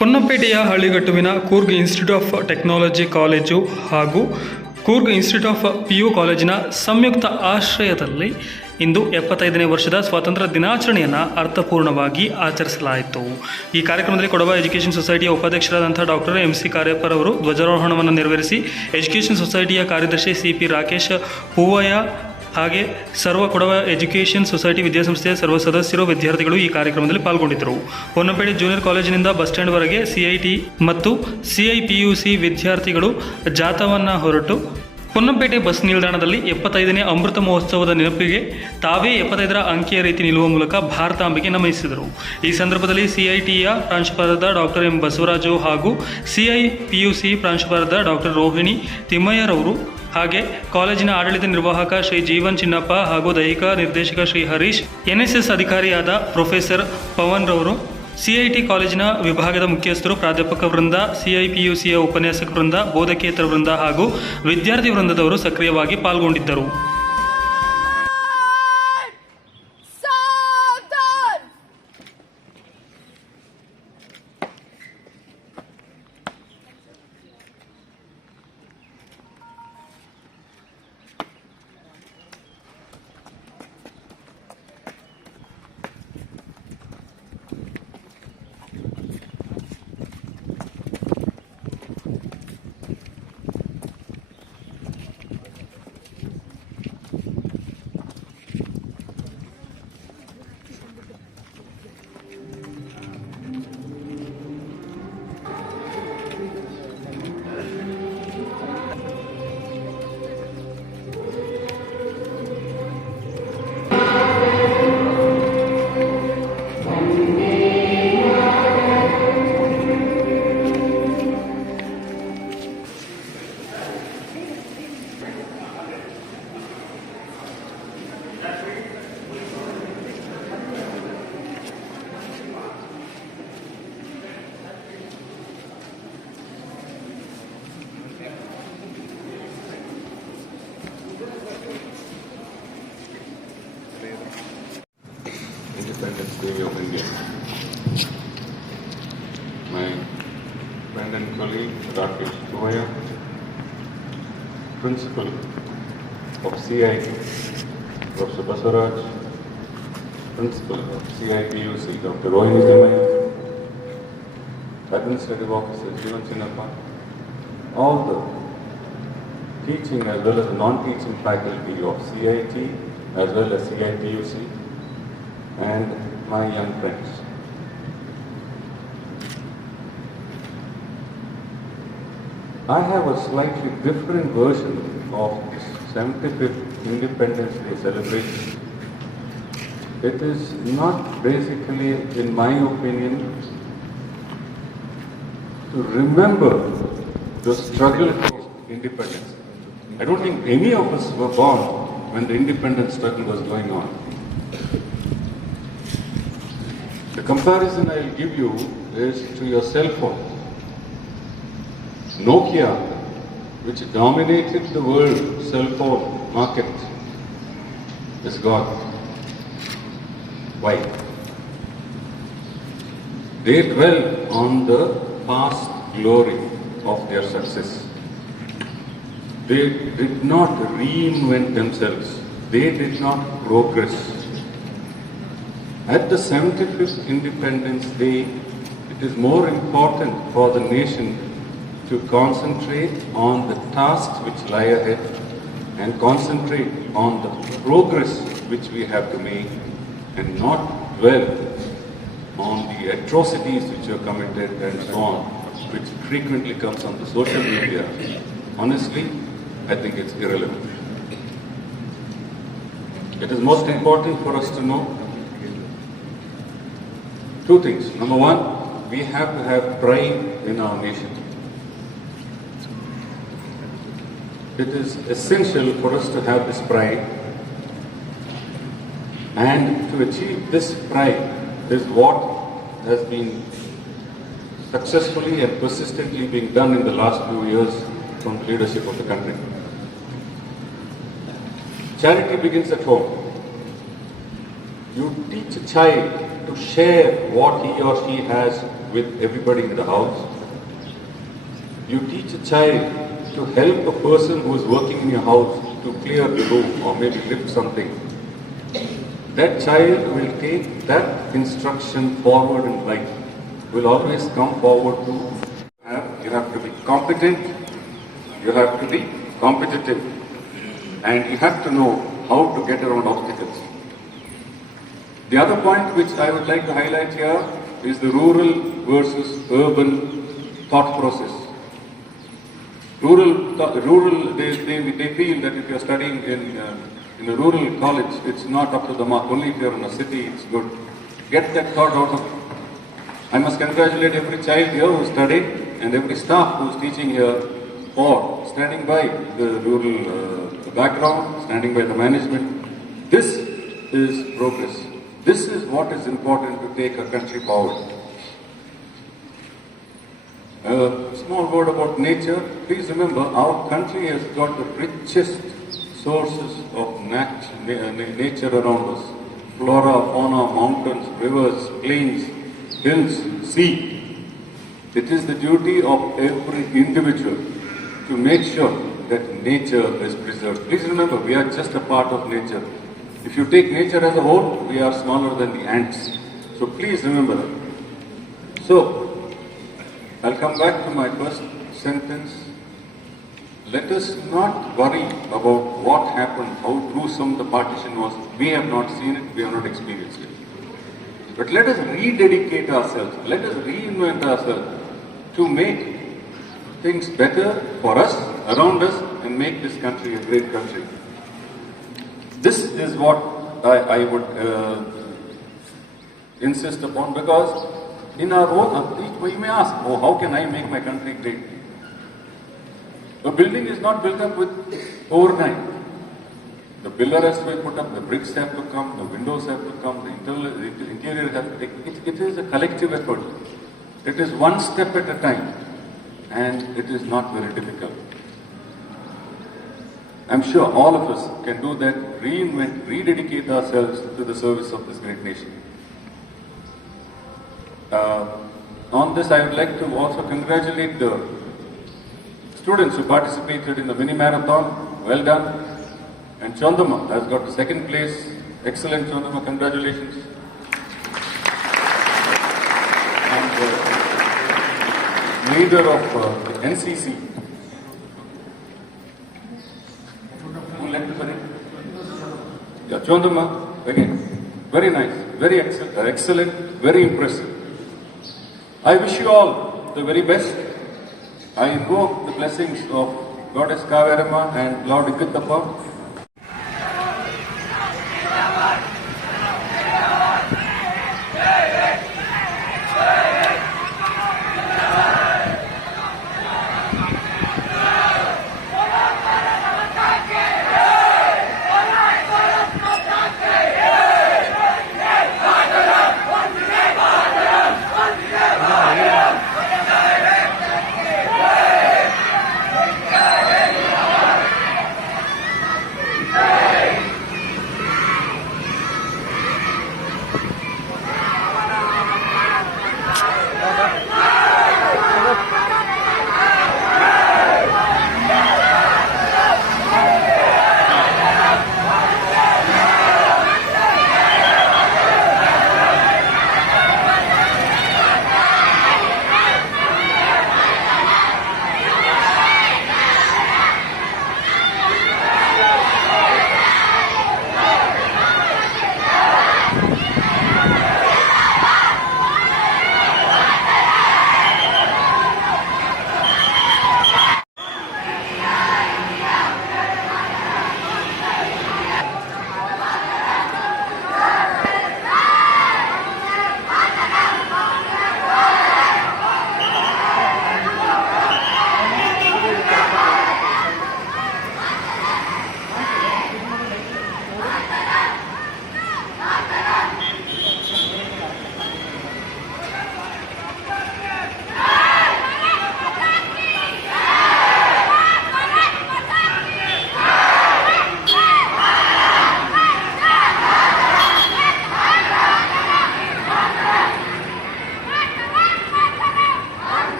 ಪೊನ್ನಪೇಟೆಯ ಹಳ್ಳಿಗಟ್ಟುವಿನ Coorg institute of technology college ಹಾಗೂ Coorg institute of PU ಕಾಲೇಜಿನ ಸಂಯುಕ್ತ ಆಶ್ರಯದಲ್ಲಿ ಇಂದು 75ನೇ ವರ್ಷದ ಸ್ವಾತಂತ್ರ್ಯ ದಿನಾಚರಣೆಯನ್ನು ಅರ್ಥಪೂರ್ಣವಾಗಿ ಆಚರಿಸಲಾಯಿತು. ಈ ಕಾರ್ಯಕ್ರಮದಲ್ಲಿ ಕೊಡವ ಎಜುಕೇಷನ್ ಸೊಸೈಟಿಯ ಉಪಾಧ್ಯಕ್ಷರಾದಂಥ ಡಾಕ್ಟರ್ MC ಕಾರ್ಯಪ್ಪರವರು ಧ್ವಜಾರೋಹಣವನ್ನು ನೆರವೇರಿಸಿ ಎಜುಕೇಷನ್ ಸೊಸೈಟಿಯ ಕಾರ್ಯದರ್ಶಿ CP ರಾಕೇಶ್ ಪೂವಯ್ಯ ಹಾಗೆ ಸರ್ವ ಕೊಡವ ಎಜುಕೇಷನ್ ಸೊಸೈಟಿ ವಿದ್ಯಾಸಂಸ್ಥೆಯ ಸರ್ವ ಸದಸ್ಯರು ವಿದ್ಯಾರ್ಥಿಗಳು ಈ ಕಾರ್ಯಕ್ರಮದಲ್ಲಿ ಪಾಲ್ಗೊಂಡಿದ್ದರು. ಪೊನ್ನಪೇಟೆ ಜೂನಿಯರ್ ಕಾಲೇಜಿನಿಂದ ಬಸ್ ಸ್ಟ್ಯಾಂಡ್ವರೆಗೆ CIT ಮತ್ತು CIPUC ವಿದ್ಯಾರ್ಥಿಗಳು ಜಾಥಾವನ್ನು ಹೊರಟು ಪೊನ್ನಪೇಟೆ ಬಸ್ ನಿಲ್ದಾಣದಲ್ಲಿ 75ನೇ ಅಮೃತ ಮಹೋತ್ಸವದ ನೆನಪಿಗೆ ತಾವೇ 75ರ ಅಂಕಿಯ ರೀತಿ ನಿಲ್ಲುವ ಮೂಲಕ ಭಾರತಾಂಬೆಗೆ ನಮಿಸಿದರು. ಈ ಸಂದರ್ಭದಲ್ಲಿ CITಯ ಪ್ರಾಂಶುಪಾಲರಾದ ಡಾಕ್ಟರ್ M ಬಸವರಾಜು ಹಾಗೂ CIPUC ಪ್ರಾಂಶುಪಾಲರಾದ ಡಾಕ್ಟರ್ ರೋಹಿಣಿ ತಿಮ್ಮಯ್ಯರವರು ಹಾಗೆ ಕಾಲೇಜಿನ ಆಡಳಿತ ನಿರ್ವಾಹಕ ಶ್ರೀ ಜೀವನ್ ಚಿನ್ನಪ್ಪ ಹಾಗೂ ದೈಹಿಕ ನಿರ್ದೇಶಕ ಶ್ರೀ ಹರೀಶ್, NSS ಅಧಿಕಾರಿಯಾದ ಪ್ರೊಫೆಸರ್ ಪವನ್ ರವರು, CIT ಕಾಲೇಜಿನ ವಿಭಾಗದ ಮುಖ್ಯಸ್ಥರು, ಪ್ರಾಧ್ಯಾಪಕ ವೃಂದ, CIPUCಯ ಉಪನ್ಯಾಸಕ ವೃಂದ, ಬೋಧಕೇತರ ವೃಂದ ಹಾಗೂ ವಿದ್ಯಾರ್ಥಿ ವೃಂದದವರು ಸಕ್ರಿಯವಾಗಿ ಪಾಲ್ಗೊಂಡಿದ್ದರು. Independence Day of India. My friend and colleague Rakesh Puvaya, Principal of CIT, Professor Basaraj, Principal of CIPUC, Dr. Rohini Timaya, Administrative Officer Jivan Chinnappa, all the teaching as well as the non-teaching faculty of CIT as well as CIPUC, and my young friends. I have a slightly different version of this 75th Independence Day celebration. It is not basically, in my opinion, to remember the struggle for independence. I don't think any of us were born when the independence struggle was going on. The comparison I will give you is to your cell phone. Nokia, which dominated the world cell phone market, is gone. Why? They dwell on the past glory of their success. They did not reinvent themselves. They did not progress. At the 75th Independence Day, it is more important for the nation to concentrate on the tasks which lie ahead and concentrate on the progress which we have to make and not dwell on the atrocities which are committed and so on, which frequently comes on the social media. Honestly, I think it's irrelevant. It is most important for us to know two things. Number one, we have to have pride in our nation. It is essential for us to have this pride, and to achieve this pride is what has been successfully and persistently being done in the last few years from the leadership of the country. Charity begins at home. You teach a child to share what he or she has with everybody in the house. You teach a child to help a person who is working in your house to clear the room or maybe lift something. That child will take that instruction forward in life, will always come forward to you have to be competent, you have to be competitive, and you have to know how to get around obstacles. The other point which I would like to highlight here is the rural versus urban thought process. Rural, they feel that if you are studying in a rural college, it's not up to the mark. Only if you are in a city, it's good. Get that thought out of it. I must congratulate every child here who studied and every staff who is teaching here for standing by the rural background, standing by the management. This is progress. This is what is important to take a country forward. A small word about nature. Please remember, our country has got the richest sources of nature around us. Flora, fauna, mountains, rivers, plains, hills, sea. It is the duty of every individual to make sure that nature is preserved. Please remember, we are just a part of nature. If you take nature as a whole, we are smaller than the ants. So please remember that. So, I'll come back to my first sentence. Let us not worry about what happened, how gruesome the partition was. We have not seen it, we have not experienced it. But let us rededicate ourselves, let us reinvent ourselves to make things better for us, around us, and make this country a great country. This is what I would insist upon, because in our own, we may ask, oh, how can I make my country great? A building is not built up with overnight. The pillar has to be put up, the bricks have to come, the windows have to come, the interior has to take. It is a collective effort. It is one step at a time, and it is not very difficult. I'm sure all of us can do that, reinvent, rededicate ourselves to the service of this great nation. On this, I would like to also congratulate the students who participated in the mini marathon. Well done. And Chandama has got the second place. Excellent, Chandama. Congratulations. And leader of the NCC. Who led the parade? Yeah, Chandama. Again, very nice, very excellent, very impressive. I wish you all the very best. I invoke the blessings of Goddess Kaverama and Lord Ikithappa.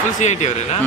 Full CIT ಅವರೇನಾ?